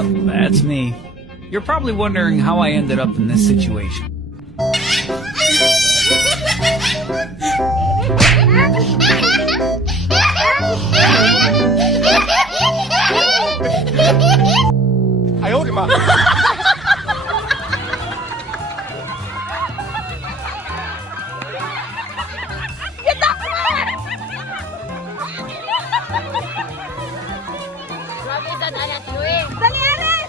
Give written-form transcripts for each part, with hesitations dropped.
Yup, that's me. You're probably wondering how I ended up in this situation. I owed him up. Dali, Ellen!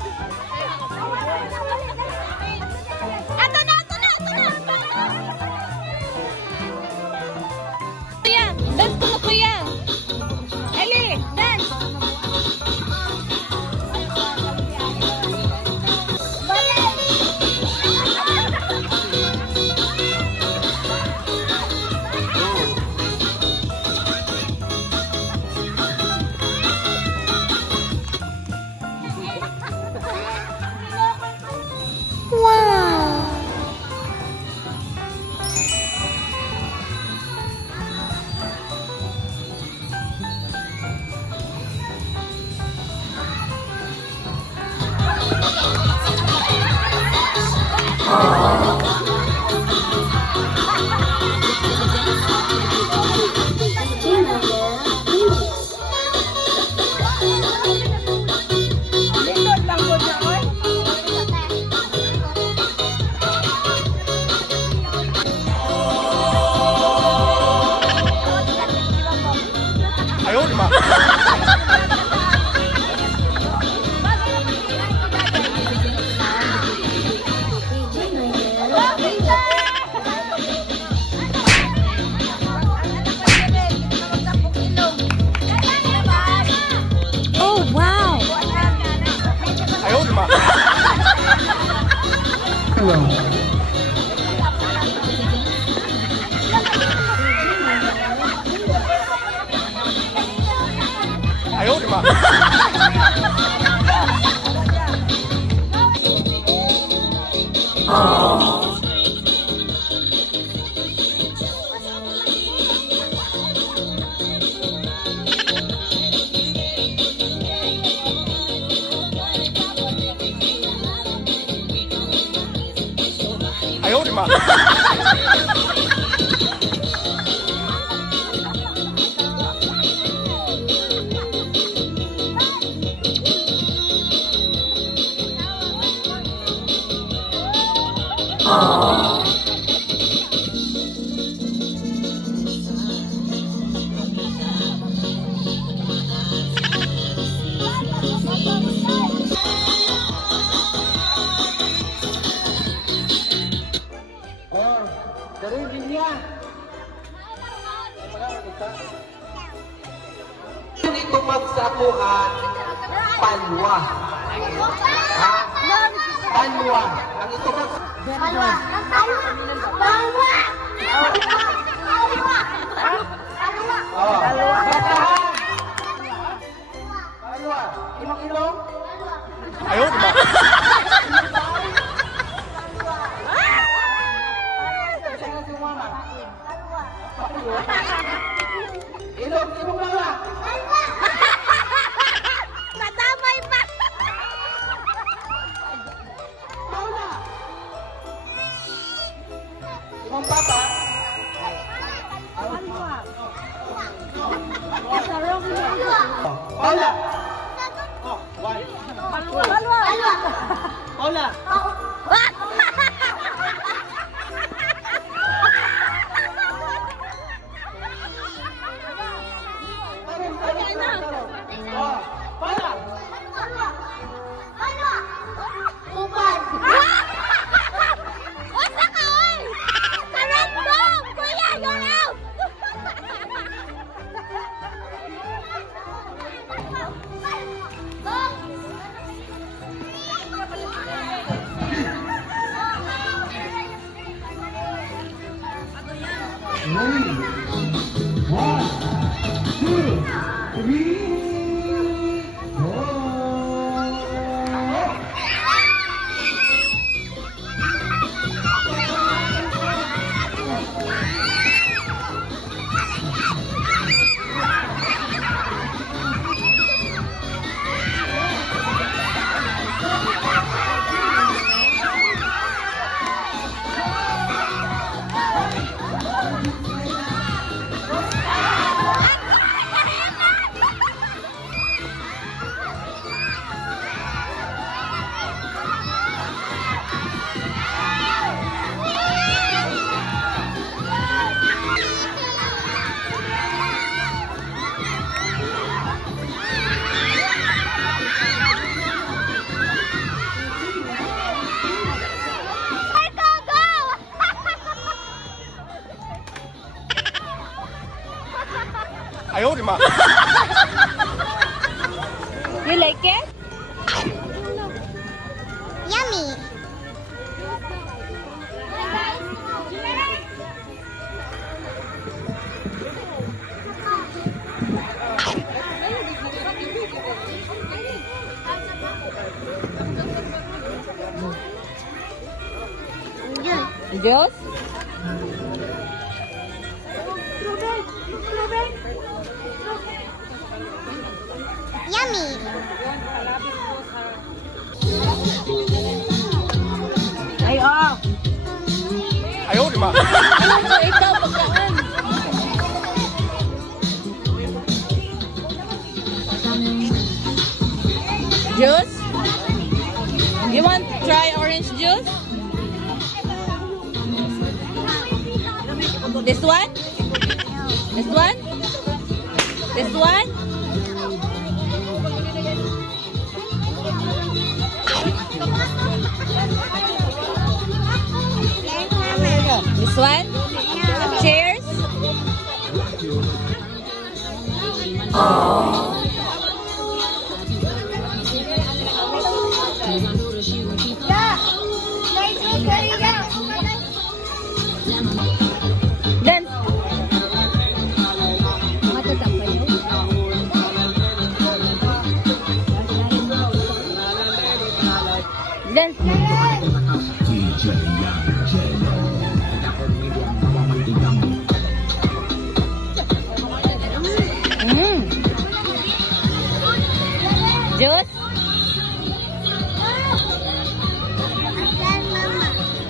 Ito na! Kuya, dance ko mo, kuya. Eli, dance! I owed him up. Oh, wow! I owed him up. I owed him up. I owed him up. Ito magsakuhan panwa. Ha? Panwa. Ang ito Palwa! Palwa! Batahan. Panwa. Imong ilong. I owed him up. Ilong mga. Madamay pa! Paula. Imong papa. Paula. Oh, one. Paula. Oh, Paula. Usa ka, oy! Karandong! Kuya, you're out! Juice? Yummy. Ay, oh. 哎呦我的妈！ Ano ikaw pagkaan? Juice? You want to try orange juice? This one? This one? This one? This one? Cheers? Dance. Dance. Mm. Juice?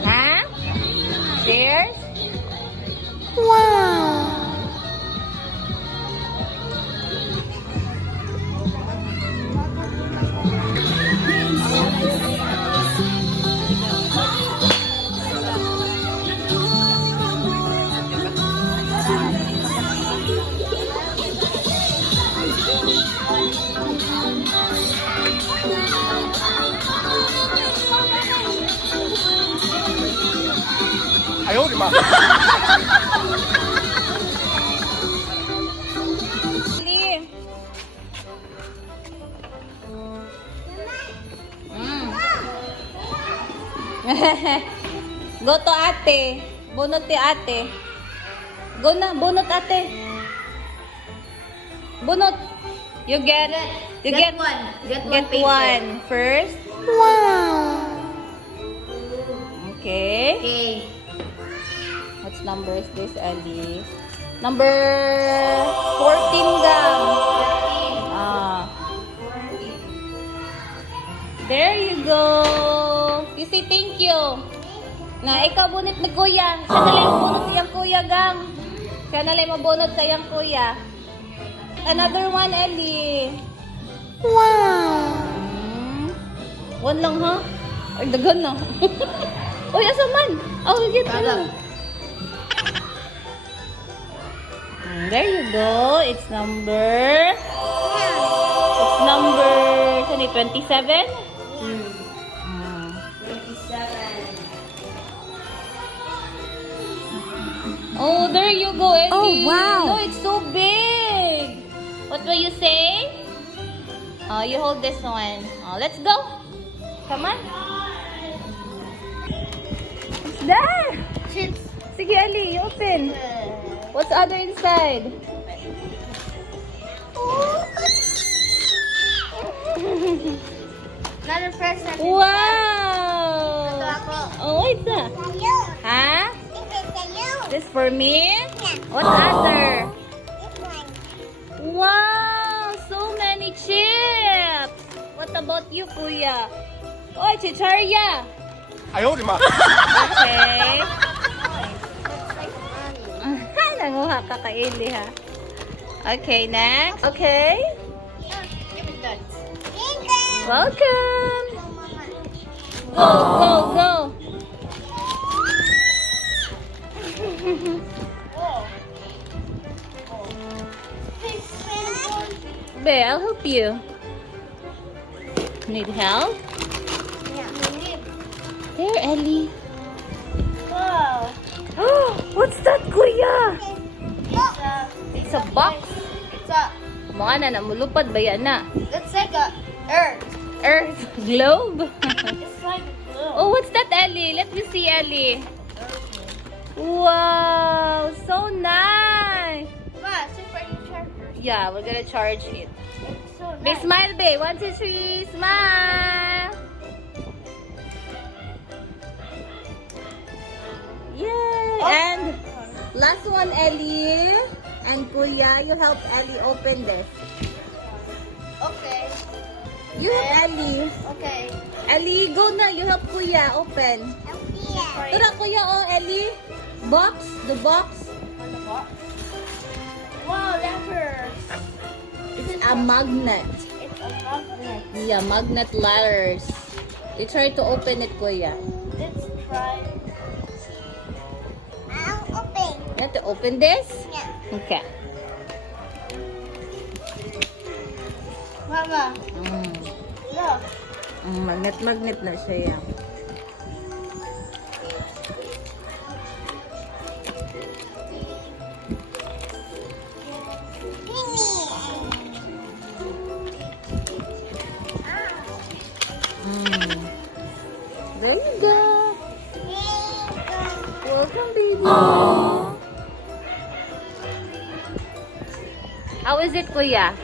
Huh? Cheers? Eh 哎呦我的妈！ Lee. Mm. Go to ate. Bunot ti ate. Go na, bunot ate. Bunot. You get one. Get one Get paper. one first. Okay. Okay. What number is this, Ali? Number 14 gam. Ah. There you go. You say thank you. Na ikaw bunit na kuya. Siya na lang bunot sa iyang kuya, gang. Siya na lang mabunot sa iyang kuya. Another one, Ellie. One lang, ha? Ay, dagan na. Uy, asa man? Oh, get ano? There you go. It's number 27. Oh, there you go, Ellie. Oh, wow. No, it's so big. What will you say? Oh, you hold this one. Oh, let's go. Come on. What's that? Sige, Ali, you open. What's the other inside? Another present. Wow! Oh, what's that? Huh? This for me? What other? Wow! So many chips! What about you, Kuya? Oh, chicharya! 哎呦我的妈！ Okay. Nanguha ka ka, Eli, ha? Okay, next. Okay. Welcome. Go, go, go. Bear, I'll help you. Need help? There, Ellie. Wow. What's that, Kuya? It's a box. It's a, Mga na, namulupad ba yan na? it's like a earth. Earth globe? It's like blue. Oh, what's that, Ellie? Let me see, Ellie. Wow, so nice. Wow, super charger. Yeah, we're gonna charge it. It's so Be nice. smile, babe. 1, 2, 3, smile. Yay! And last one, Ellie. And Kuya, you help Ellie open this. Okay. You help Ellie. Okay. Ellie, go na. You help Kuya open. Tara, Kuya, oh, Ellie. Box. The box. Wow, letters. It's a magnet. It's a magnet. Yeah, magnet letters. You try to open it, Kuya. Let's try. I'll open. You have to open this? Yeah. Okay. Mama, look. Magnet na siya. There you go. Welcome, baby. How is it, Kuya?